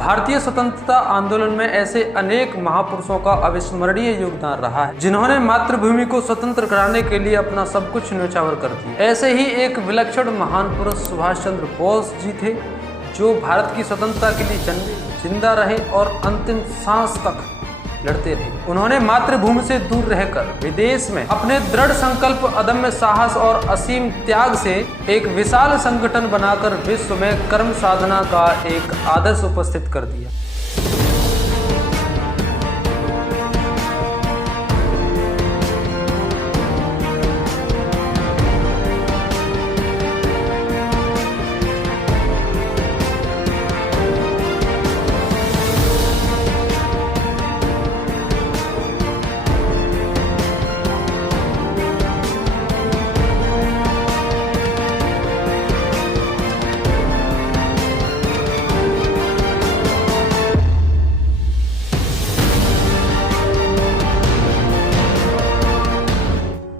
भारतीय स्वतंत्रता आंदोलन में ऐसे अनेक महापुरुषों का अविस्मरणीय योगदान रहा है, जिन्होंने मातृभूमि को स्वतंत्र कराने के लिए अपना सब कुछ न्योछावर कर दिया। ऐसे ही एक विलक्षण महान पुरुष सुभाष चंद्र बोस जी थे, जो भारत की स्वतंत्रता के लिए जिंदा रहे और अंतिम सांस तक लड़ते रहे। उन्होंने मातृभूमि से दूर रहकर विदेश में अपने दृढ़ संकल्प, अदम्य साहस और असीम त्याग से एक विशाल संगठन बनाकर विश्व में कर्म साधना का एक आदर्श उपस्थित कर दिया।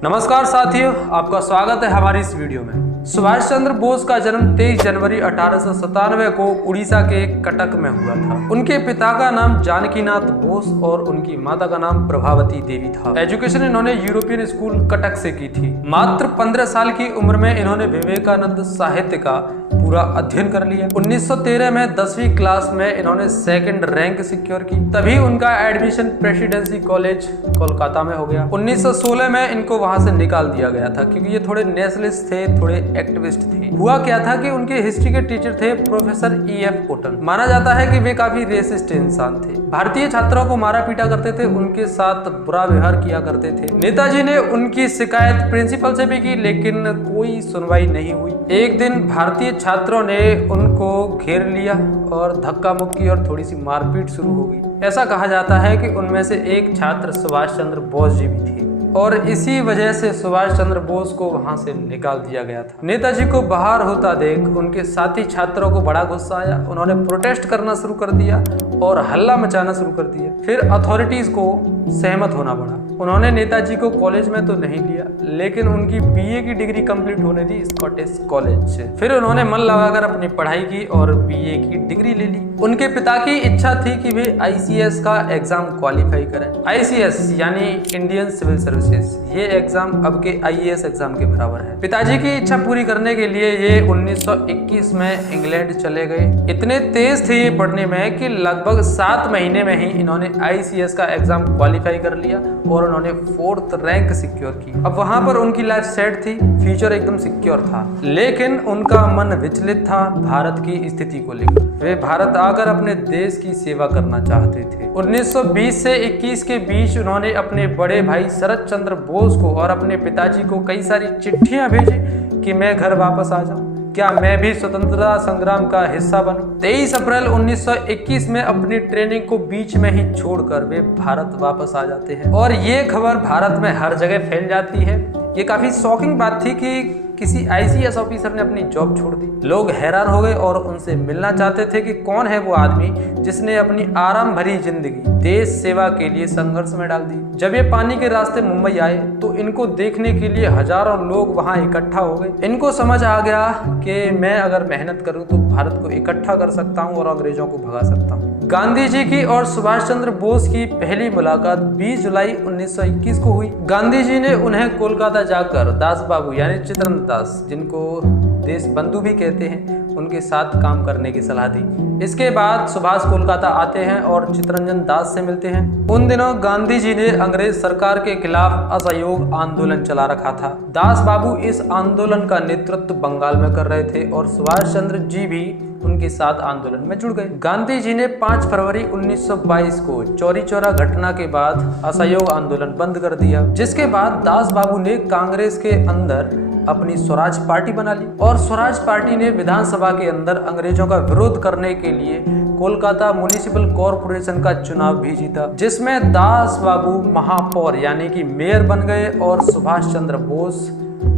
नमस्कार साथियों, आपका स्वागत है हमारी इस वीडियो में। सुभाष चंद्र बोस का जन्म 23 जनवरी 1897 को उड़ीसा के कटक में हुआ था। उनके पिता का नाम जानकीनाथ बोस और उनकी माता का नाम प्रभावती देवी था। एजुकेशन इन्होंने यूरोपियन स्कूल कटक से की थी। मात्र 15 साल की उम्र में इन्होंने विवेकानंद साहित्य का पूरा अध्ययन कर लिया। 1913 में 10वीं क्लास में इन्होंने सेकंड रैंक सिक्योर की। तभी उनका एडमिशन प्रेसिडेंसी कॉलेज कोलकाता में हो गया। 1916 में इनको वहां से निकाल दिया गया था, क्योंकि ये थोड़े नेशनलिस्ट थे, थोड़े एक्टिविस्ट थे। हुआ क्या था कि उनके हिस्ट्री के टीचर थे प्रोफेसर E.F. कॉटन। माना जाता है कि वे काफी रेसिस्ट इंसान थे। भारतीय छात्रों को मारा पीटा करते थे, उनके साथ बुरा व्यवहार किया करते थे। नेताजी ने उनकी शिकायत प्रिंसिपल से भी की, लेकिन कोई सुनवाई नहीं हुई। एक दिन भारतीय छात्रों ने उनको घेर लिया और धक्का मुक्की और थोड़ी सी मारपीट शुरू हो गई। ऐसा कहा जाता है कि उनमें से एक छात्र सुभाष चंद्र बोस जी भी थे और इसी वजह से सुभाष चंद्र बोस को वहां से निकाल दिया गया था। नेताजी को बाहर होता देख उनके साथी छात्रों को बड़ा गुस्सा आया। उन्होंने प्रोटेस्ट करना शुरू कर दिया और हल्ला मचाना शुरू कर दिया। फिर अथॉरिटीज को सहमत होना पड़ा। उन्होंने नेताजी को कॉलेज में तो नहीं लिया, लेकिन उनकी BA की डिग्री कंप्लीट होने दी स्कॉटिश कॉलेज से। फिर उन्होंने मन लगाकर अपनी पढ़ाई की और BA की डिग्री ले ली। उनके पिता की इच्छा थी कि वे ICS का एग्जाम क्वालिफाई करें। ICS यानी इंडियन सिविल सर्विसेज, ये एग्जाम अब के IAS एग्जाम के बराबर है। पिताजी की इच्छा पूरी करने के लिए ये 1921 में इंग्लैंड चले गए। इतने तेज थे ये पढ़ने में कि लगभग 7 महीने में ही इन्होंने ICS का एग्जाम क्वालिफाई कर लिया और उन्होंने 4th रैंक सिक्योर की। अब वहां पर उनकी लाइफ सेट थी, फ्यूचर एकदम सिक्योर था, लेकिन उनका मन विचलित था भारत की स्थिति को लेकर। वे भारत आकर अपने देश की सेवा करना चाहते थे। 1920 से 21 के बीच उन्होंने अपने बड़े भाई शरद चंद्र बोस को और अपने पिताजी को कई सारी चिट्ठियां भेजी कि मैं घर वापस आ जाऊं, क्या मैं भी स्वतंत्रता संग्राम का हिस्सा बनूं। 23 अप्रैल 1921 में अपनी ट्रेनिंग को बीच में ही छोड़कर वे भारत वापस आ जाते हैं और ये खबर भारत में हर जगह फैल जाती है। ये काफी शॉकिंग बात थी कि किसी ICS ऑफिसर ने अपनी जॉब छोड़ दी। लोग हैरान हो गए और उनसे मिलना चाहते थे कि कौन है वो आदमी जिसने अपनी आराम भरी जिंदगी देश सेवा के लिए संघर्ष में डाल दी। जब ये पानी के रास्ते मुंबई आए तो इनको देखने के लिए हजारों लोग वहां इकट्ठा हो गए। इनको समझ आ गया कि मैं अगर मेहनत करूं तो भारत को इकट्ठा कर सकता हूं और अंग्रेजों को भगा सकता हूं। गांधी जी की और सुभाष चंद्र बोस की पहली मुलाकात 20 जुलाई 1921 को हुई। गांधी जी ने उन्हें कोलकाता जाकर दास बाबू यानी चित्रंजन दास, जिनको देश बंधु भी कहते हैं, उनके साथ काम करने की सलाह दी। इसके बाद सुभाष कोलकाता आते हैं और चित्रंजन दास से मिलते हैं। उन दिनों गांधी जी ने अंग्रेज सरकार के खिलाफ असहयोग आंदोलन चला रखा था। दास बाबू इस आंदोलन का नेतृत्व बंगाल में कर रहे थे और सुभाष चंद्र जी भी उनके साथ आंदोलन में जुड़ गए। गांधी जी ने 5 फरवरी 1922 को चौरी चौरा घटना के बाद असहयोग आंदोलन बंद कर दिया, जिसके बाद दास बाबू ने कांग्रेस के अंदर अपनी स्वराज पार्टी बना ली और स्वराज पार्टी ने विधानसभा के अंदर अंग्रेजों का विरोध करने के लिए कोलकाता म्युनिसिपल कॉरपोरेशन का चुनाव भी जीता, जिसमें दास बाबू महापौर यानी कि मेयर बन गए और सुभाष चंद्र बोस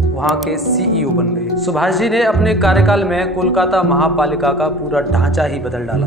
वहां के CEO बन गए। सुभाष जी ने अपने कार्यकाल में कोलकाता महापालिका का पूरा ढांचा ही बदल डाला,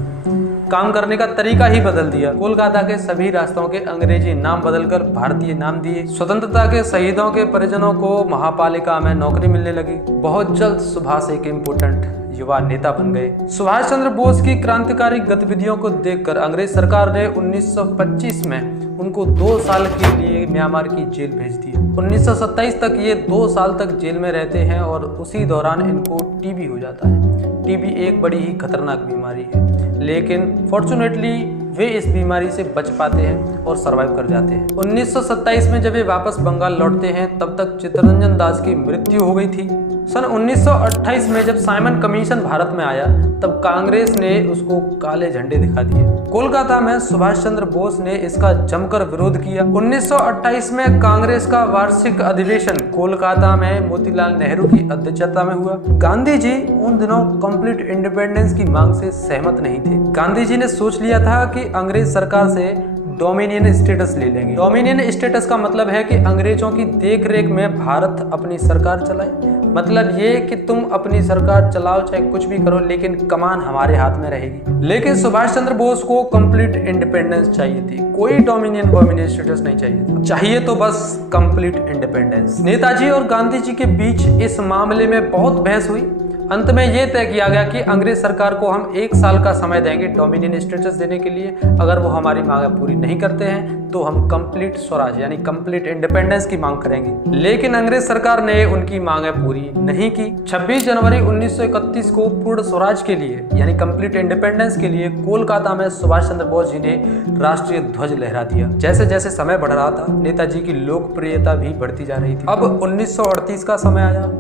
काम करने का तरीका ही बदल दिया। कोलकाता के सभी रास्तों के अंग्रेजी नाम बदलकर भारतीय नाम दिए। स्वतंत्रता के शहीदों के परिजनों को महापालिका में नौकरी मिलने लगी। बहुत जल्द सुभाष एक इम्पोर्टेंट युवा नेता बन गए। सुभाष चंद्र बोस की क्रांतिकारी गतिविधियों को देखकर अंग्रेज सरकार ने 1925 में उनको 2 साल के लिए म्यांमार की जेल भेज दिया। 1927 तक ये 2 साल तक जेल में रहते हैं और उसी दौरान इनको टीबी हो जाता है। टीबी एक बड़ी ही खतरनाक बीमारी है, लेकिन फॉर्चुनेटली वे इस बीमारी से बच पाते हैं और सरवाइव कर जाते हैं। 1927 में जब वे वापस बंगाल लौटते हैं तब तक चित्तरंजन दास की मृत्यु हो गई थी। सन 1928 में जब साइमन कमीशन भारत में आया तब कांग्रेस ने उसको काले झंडे दिखा दिए। कोलकाता में सुभाष चंद्र बोस ने इसका जमकर विरोध किया। 1928 में कांग्रेस का वार्षिक अधिवेशन कोलकाता में मोतीलाल नेहरू की अध्यक्षता में हुआ। गांधी जी उन दिनों कंप्लीट इंडिपेंडेंस की मांग से सहमत नहीं थे। गांधी जी ने सोच लिया था कि अंग्रेज सरकार से डोमिनियन स्टेटस ले लेंगे। डोमिनियन स्टेटस का मतलब है कि अंग्रेजों की देखरेख में भारत अपनी सरकार चलाए। मतलब ये कि तुम अपनी सरकार चलाओ, चाहे कुछ भी करो, लेकिन कमान हमारे हाथ में रहेगी। लेकिन सुभाष चंद्र बोस को कंप्लीट इंडिपेंडेंस चाहिए थी, कोई डोमिनियन स्टेटस नहीं चाहिए था। चाहिए तो बस कंप्लीट इंडिपेंडेंस। नेताजी और गांधी जी के बीच इस मामले में बहुत बहस हुई। अंत में यह तय किया गया कि अंग्रेज सरकार को हम 1 साल का समय देंगे डोमिनियन स्टेटस देने के लिए। अगर वो हमारी मांग पूरी नहीं करते हैं तो हम कंप्लीट स्वराज यानी कंप्लीट इंडिपेंडेंस की मांग करेंगे। लेकिन अंग्रेज सरकार ने उनकी मांगें पूरी नहीं की। 26 जनवरी 1931 को पूर्ण स्वराज के लिए यानी कंप्लीट इंडिपेंडेंस के लिए कोलकाता में सुभाष चंद्र बोस जी ने राष्ट्रीय ध्वज लहरा दिया। जैसे जैसे समय बढ़ रहा था नेताजी की लोकप्रियता भी बढ़ती जा रही थी। अब 1938 का समय आया।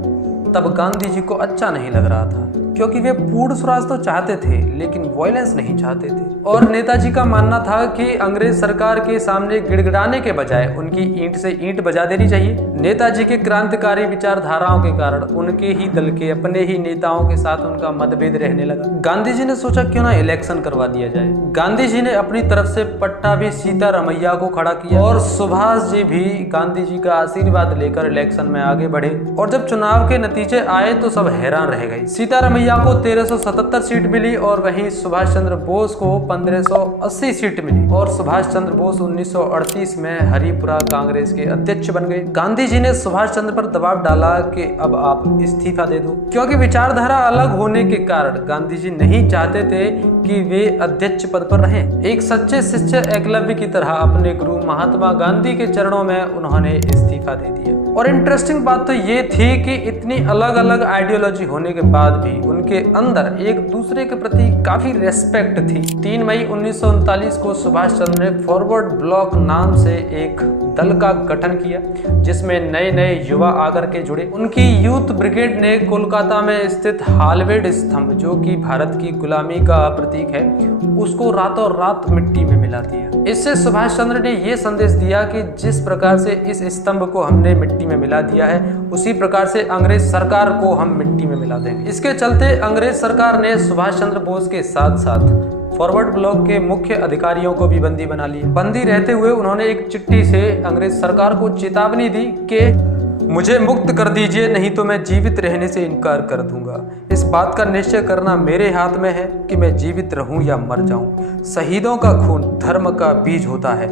तब गांधी जी को अच्छा नहीं लग रहा था क्योंकि वे पूर्ण स्वराज तो चाहते थे लेकिन वायलेंस नहीं चाहते थे। और नेताजी का मानना था कि अंग्रेज सरकार के सामने गिड़गिड़ाने के बजाय उनकी ईंट से ईंट बजा देनी चाहिए। नेताजी के क्रांतिकारी विचारधाराओं के कारण उनके ही दल के अपने ही नेताओं के साथ उनका मतभेद रहने लगा। गांधी जी ने सोचा क्यों ना इलेक्शन करवा दिया जाए। गांधी जी ने अपनी तरफ से पट्टाभी सीतारमैया को खड़ा किया और सुभाष जी भी गांधी जी का आशीर्वाद लेकर इलेक्शन में आगे बढ़े। और जब चुनाव के नतीजे आए तो सब हैरान रह गए। सीतारमैया को 1377 सीट मिली और वहीं सुभाष चंद्र बोस को 1580 सीट मिली। और सुभाष चंद्र बोस 1938 में हरिपुरा कांग्रेस के अध्यक्ष बन गए। गांधी जी ने सुभाष चंद्र पर दबाव डाला कि अब आप इस्तीफा दे दो, क्योंकि विचारधारा अलग होने के कारण गांधी जी नहीं चाहते थे कि वे अध्यक्ष पद पर रहें। एक सच्चे शिष्य एकलव्य की तरह अपने गुरु महात्मा गांधी के चरणों में उन्होंने इस्तीफा दे दिया। और इंटरेस्टिंग बात तो ये थी कि इतनी अलग अलग आइडियोलॉजी होने के बाद भी उनके अंदर एक दूसरे के प्रति काफी रेस्पेक्ट थी। 3 मई 1939 को सुभाष चंद्र ने फॉरवर्ड ब्लॉक नाम से एक दल का गठन किया जिसमें नए नए युवा आकर के जुड़े। उनकी यूथ ब्रिगेड ने कोलकाता में स्थित हालवेड स्तंभ जो कि भारत की गुलामी का प्रतीक है उसको रातों रात मिट्टी में मिला दिया। इससे सुभाष चंद्र ने यह संदेश दिया कि जिस प्रकार से इस स्तंभ को हमने मिट्टी में मिला दिया है उसी प्रकार से अंग्रेज सरकार को हम मिट्टी में मिला देंगे। इसके चलते अंग्रेज सरकार ने सुभाष चंद्र बोस के साथ साथ फॉरवर्ड ब्लॉक के मुख्य अधिकारियों को भी बंदी बना लिया। बंदी रहते हुए उन्होंने एक चिट्ठी से अंग्रेज सरकार को चेतावनी दी कि मुझे मुक्त कर दीजिए, नहीं तो मैं जीवित रहने से इनकार कर दूंगा। इस बात का निश्चय करना मेरे हाथ में है कि मैं जीवित रहूं या मर जाऊं। शहीदों का खून धर्म का बीज होता है।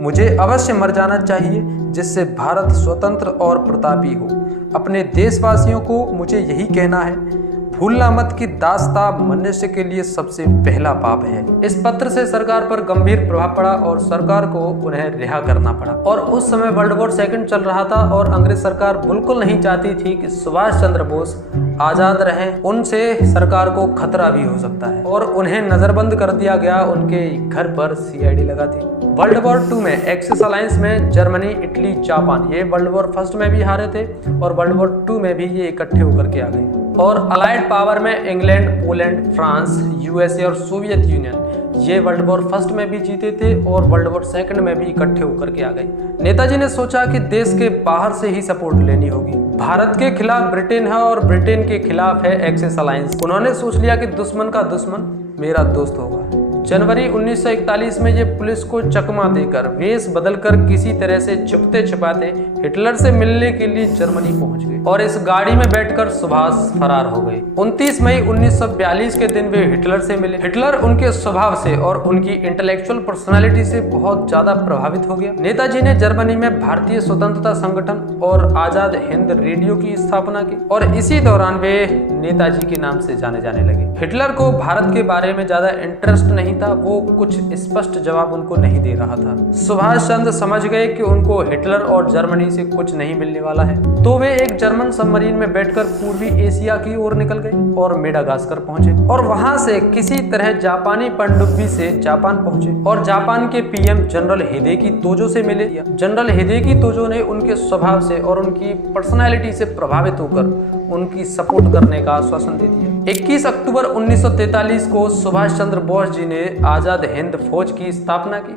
मुझे अवश्य मर जाना चाहिए जिससे भारत स्वतंत्र और प्रतापी हो। अपने देशवासियों को मुझे यही कहना है, भूलना मत कि दासता मनुष्य के लिए सबसे पहला पाप है। इस पत्र से सरकार पर गंभीर प्रभाव पड़ा और सरकार को उन्हें रिहा करना पड़ा। और उस समय वर्ल्ड वॉर 2 चल रहा था और अंग्रेज सरकार बिल्कुल नहीं चाहती थी कि सुभाष चंद्र बोस आजाद रहें। उनसे सरकार को खतरा भी हो सकता है और उन्हें नजरबंद कर दिया गया। उनके घर पर सीआईडी लगा थी। वर्ल्ड वॉर 2 में एक्सिस अलायंस में जर्मनी, इटली, जापान ये वर्ल्ड वॉर 1 में भी हारे थे और वर्ल्ड वॉर 2 में भी ये इकट्ठे होकर के आ गए। और अलाइड पावर में इंग्लैंड, पोलैंड, फ्रांस, यूएसए और सोवियत यूनियन ये वर्ल्ड वॉर 1 में भी जीते थे और वर्ल्ड वॉर 2 में भी इकट्ठे होकर के आ गए। नेताजी ने सोचा कि देश के बाहर से ही सपोर्ट लेनी होगी। भारत के खिलाफ ब्रिटेन है और ब्रिटेन के खिलाफ है एक्सिस अलायंस। उन्होंने सोच लिया कि दुश्मन का दुश्मन मेरा दोस्त होगा। जनवरी 1941 में ये पुलिस को चकमा देकर वेश बदलकर किसी तरह से छुपते छिपाते हिटलर से मिलने के लिए जर्मनी पहुंच गए और इस गाड़ी में बैठकर सुभाष फरार हो गए। 29 मई 1942 के दिन वे हिटलर से मिले। हिटलर उनके स्वभाव से और उनकी इंटेलेक्चुअल पर्सनालिटी से बहुत ज्यादा प्रभावित हो गया। नेताजी ने जर्मनी में भारतीय स्वतंत्रता संगठन और आजाद हिंद रेडियो की स्थापना की और इसी दौरान वे नेताजी के नाम से जाने जाने लगे। हिटलर को भारत के बारे में ज्यादा इंटरेस्ट नहीं था, वो कुछ स्पष्ट जवाब उनको नहीं दे रहा था। सुभाष चंद्र समझ गए कि उनको हिटलर और जर्मनी से कुछ नहीं मिलने वाला है, तो वे एक जर्मन सबमरीन में बैठकर पूर्वी एशिया की ओर निकल गए और मेडागास्कर पहुंचे और वहां से किसी तरह जापानी पनडुब्बी से जापान पहुंचे और जापान के पीएम जनरल हिदेकी तोजो से मिले। जनरल हिदेकी तोजो ने उनके स्वभाव से और उनकी पर्सनालिटी से प्रभावित होकर उनकी सपोर्ट करने का आश्वासन दे दिया। 21 अक्टूबर 1943 को सुभाष चंद्र बोस जी ने आजाद हिंद फौज की स्थापना की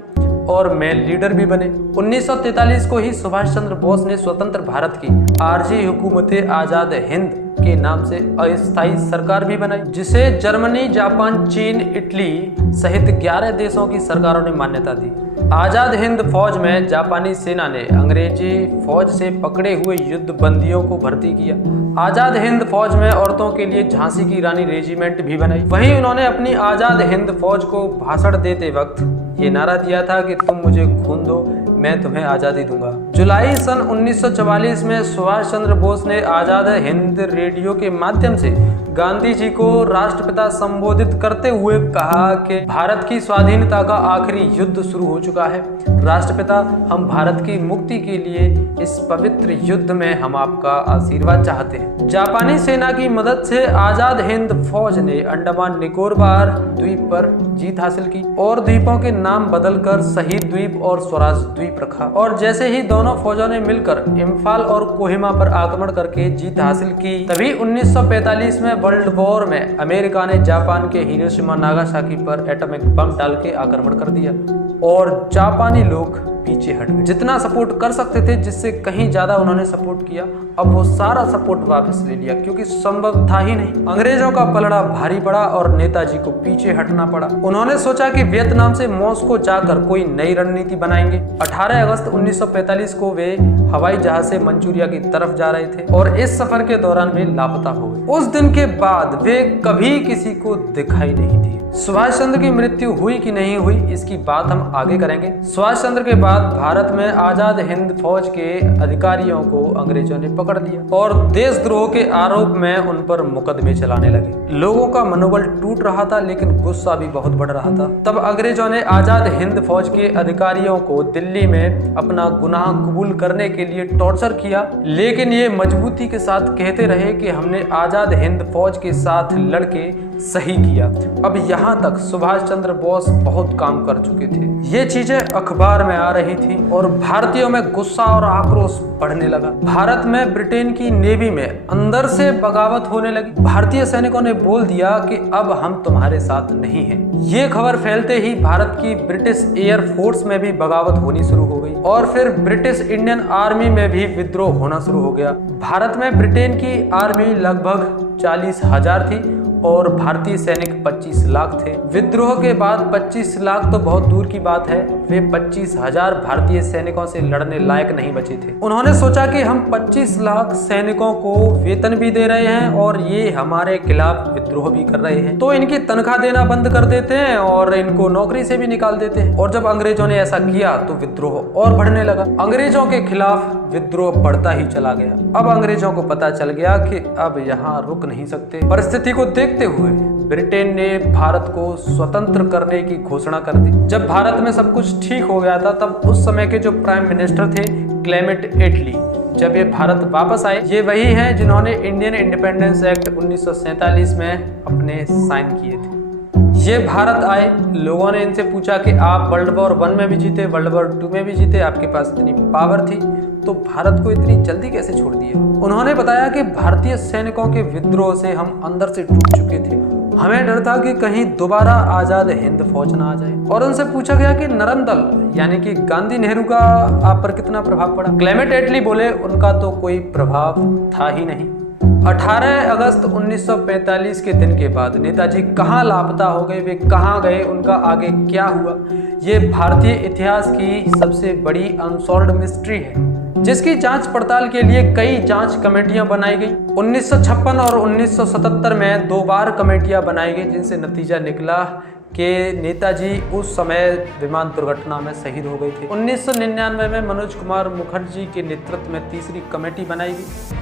और मेन लीडर भी बने। 1943 को ही सुभाष चंद्र बोस ने स्वतंत्र भारत की आरजी हुकूमत आजाद हिंद के नाम से अस्थायी सरकार भी बनाई, जिसे जर्मनी, जापान, चीन, इटली सहित 11 देशों की सरकारों ने मान्यता दी। आजाद हिंद फौज में जापानी सेना ने अंग्रेजी फौज से पकड़े हुए युद्ध बंदियों को भर्ती किया। आजाद हिंद फौज में औरतों के लिए झांसी की रानी रेजिमेंट भी बनाई। वहीं उन्होंने अपनी आजाद हिंद फौज को भाषण देते वक्त ये नारा दिया था कि तुम मुझे खून दो, मैं तुम्हें आजादी दूंगा। जुलाई सन 1944 में सुभाष चंद्र बोस ने आजाद हिंद रेडियो के माध्यम से गांधी जी को राष्ट्रपिता संबोधित करते हुए कहा कि भारत की स्वाधीनता का आखिरी युद्ध शुरू हो चुका है। राष्ट्रपिता, हम भारत की मुक्ति के लिए इस पवित्र युद्ध में हम आपका आशीर्वाद चाहते हैं। जापानी सेना की मदद से आजाद हिंद फौज ने अंडमान निकोबार द्वीप पर जीत हासिल की और द्वीपों के नाम बदलकर शहीद द्वीप और स्वराज द्वीप रखा। और जैसे ही दोनों फौजों ने मिलकर इम्फाल और कोहिमा पर आक्रमण करके जीत हासिल की, तभी 1945 में वर्ल्ड वॉर में अमेरिका ने जापान के हिरोशिमा नागासाकी पर एटॉमिक बम डाल के आक्रमण कर दिया और जापानी लोग पीछे हट गए। जितना सपोर्ट कर सकते थे, जिससे कहीं ज्यादा उन्होंने सपोर्ट किया, अब वो सारा सपोर्ट वापस ले लिया क्योंकि संभव था ही नहीं। अंग्रेजों का पलड़ा भारी पड़ा और नेताजी को पीछे हटना पड़ा। उन्होंने सोचा कि वियतनाम से मॉस्को जाकर कोई नई रणनीति बनाएंगे। 18 अगस्त 1945 को वे हवाई जहाज से मंचूरिया की तरफ जा रहे थे और इस सफर के दौरान वे लापता हो गए। उस दिन के बाद वे कभी किसी को दिखाई नहीं दी। सुभाष चंद्र की मृत्यु हुई कि नहीं हुई, इसकी बात हम आगे करेंगे। सुभाष चंद्र के बाद भारत में आजाद हिंद फौज के अधिकारियों को अंग्रेजों ने पकड़ लिया और देशद्रोह के आरोप में उन पर मुकदमे चलाने लगे। लोगों का मनोबल टूट रहा था, लेकिन गुस्सा भी बहुत बढ़ रहा था। तब अंग्रेजों ने आजाद हिंद फौज के अधिकारियों को दिल्ली में अपना गुनाह कबूल करने के लिए टॉर्चर किया, लेकिन ये मजबूती के साथ कहते रहे कि हमने आजाद हिंद फौज के साथ लड़के सही किया। अब यहाँ तक सुभाष चंद्र बोस बहुत काम कर चुके थे। ये चीजें अखबार में आ रही थी और भारतीयों में गुस्सा और आक्रोश बढ़ने लगा। भारत में ब्रिटेन की नेवी में अंदर से बगावत होने लगी। भारतीय सैनिकों ने बोल दिया कि अब हम तुम्हारे साथ नहीं हैं। ये खबर फैलते ही भारत की ब्रिटिश एयर फोर्स में भी बगावत होनी शुरू हो गई और फिर ब्रिटिश इंडियन आर्मी में भी विद्रोह होना शुरू हो गया। भारत में ब्रिटेन की आर्मी लगभग 40,000 थी और भारतीय सैनिक 25 लाख थे। विद्रोह के बाद 25 लाख तो बहुत दूर की बात है, वे 25,000 भारतीय सैनिकों से लड़ने लायक नहीं बचे थे। उन्होंने सोचा कि हम 25 लाख सैनिकों को वेतन भी दे रहे हैं और ये हमारे खिलाफ विद्रोह भी कर रहे हैं, तो इनकी तनख्वाह देना बंद कर देते हैं और इनको नौकरी से भी निकाल देते हैं। और जब अंग्रेजों ने ऐसा किया तो विद्रोह और बढ़ने लगा। अंग्रेजों के खिलाफ विद्रोह बढ़ता ही चला गया। अब अंग्रेजों को पता चल गया कि अब यहाँ रुक नहीं सकते। परिस्थिति को देखते हुए ब्रिटेन ने भारत को स्वतंत्र करने की घोषणा कर दी। जब भारत में सब कुछ ठीक हो गया था, तब उस समय के जो प्राइम मिनिस्टर थे क्लेमेंट एटली, जब ये भारत वापस आए, ये वही हैं जिन्होंने इंडियन इंडिपेंडेंस एक्ट 1947 में अपने साइन किए थे। ये भारत आए, लोगों ने इनसे पूछा कि आप वर्ल्ड वॉर 1 में भी जीते, वर्ल्ड वॉर 2 में भी जीते, आपके पास इतनी पावर थी, तो भारत को इतनी जल्दी कैसे छोड़ दिया? उन्होंने बताया कि भारतीय सैनिकों के विद्रोह से हम अंदर से टूट चुके थे। हमें डर था कि कहीं दोबारा आजाद हिंद फौज ना आ जाए। और उनसे पूछा गया कि नरम दल यानी कि गांधी नेहरू का आप पर कितना प्रभाव पड़ा? क्लेमेंट एटली बोले उनका तो कोई प्रभाव था ही नहीं। 18 अगस्त 1945 के दिन के बाद नेताजी कहां लापता हो गए, वे कहां गए, उनका आगे क्या हुआ, ये भारतीय इतिहास की सबसे बड़ी अनसॉल्व्ड मिस्ट्री है, जिसकी जांच पड़ताल के लिए कई जांच कमेटियां बनाई गई। 1956 और 1977 में 2 बार कमेटियां बनाई गई, जिनसे नतीजा निकला कि नेताजी उस समय विमान दुर्घटना में शहीद हो गए थे। 1999 में मनोज कुमार मुखर्जी के नेतृत्व में तीसरी कमेटी बनाई गई,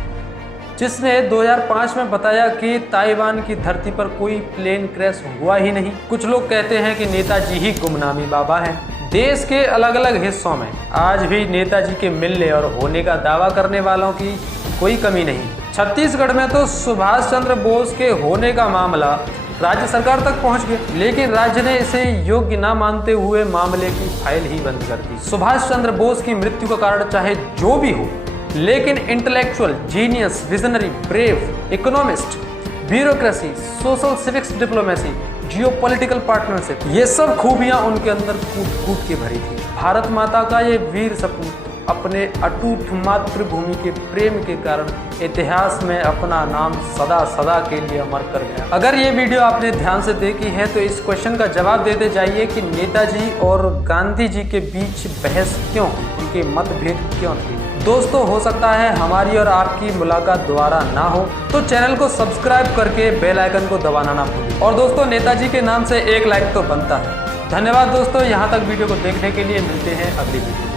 जिसने 2005 में बताया कि ताइवान की धरती पर कोई प्लेन क्रैश हुआ ही नहीं। कुछ लोग कहते हैं कि नेताजी ही गुमनामी बाबा हैं। देश के अलग अलग हिस्सों में आज भी नेताजी के मिलने और होने का दावा करने वालों की कोई कमी नहीं। छत्तीसगढ़ में तो सुभाष चंद्र बोस के होने का मामला राज्य सरकार तक पहुंच गया, लेकिन राज्य ने इसे योग्य न मानते हुए मामले की फाइल ही बंद कर दी। सुभाष चंद्र बोस की मृत्यु का कारण चाहे जो भी हो, लेकिन intellectual, genius, visionary, brave, economist, bureaucracy, social civics, diplomacy, geopolitical partnership, ये सब खूबियां उनके अंदर कूट कूट के भरी थी। भारत माता का ये वीर सपूत अपने अटूट मातृभूमि के प्रेम के कारण इतिहास में अपना नाम सदा सदा के लिए अमर कर गया। अगर ये वीडियो आपने ध्यान से देखी है तो इस क्वेश्चन का जवाब देते जाइए कि नेताजी और गांधी जी के बीच बहस क्यों, उनके मतभेद क्यों थे। दोस्तों, हो सकता है हमारी और आपकी मुलाकात दोबारा ना हो, तो चैनल को सब्सक्राइब करके बेल आइकन को दबाना ना भूलें। और दोस्तों, नेताजी के नाम से एक लाइक तो बनता है। धन्यवाद दोस्तों, यहाँ तक वीडियो को देखने के लिए। मिलते हैं अगली वीडियो।